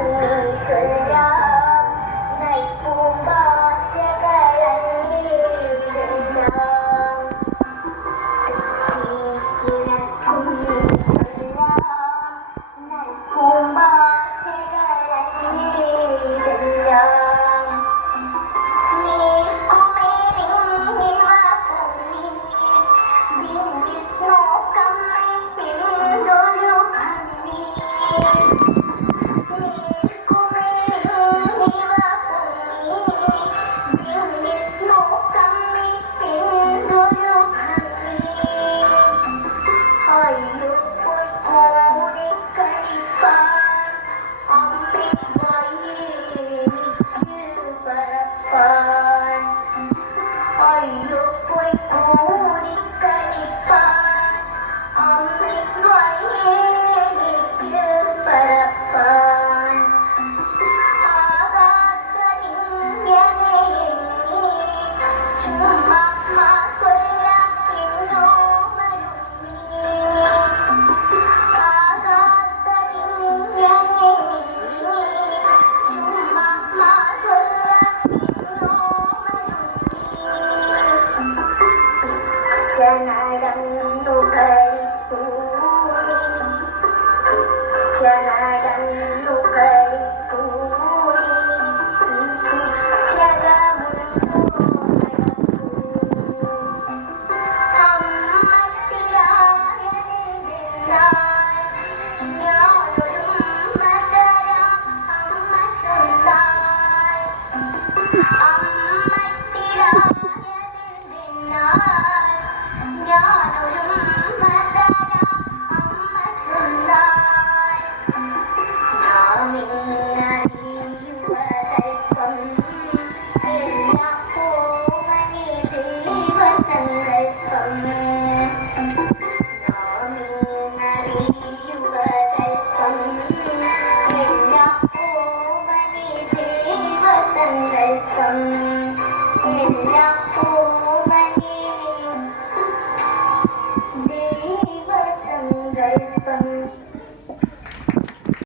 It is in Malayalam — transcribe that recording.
风。ജനരന്നു കരിത്തൂരി ജനരന്നു കരി Amen.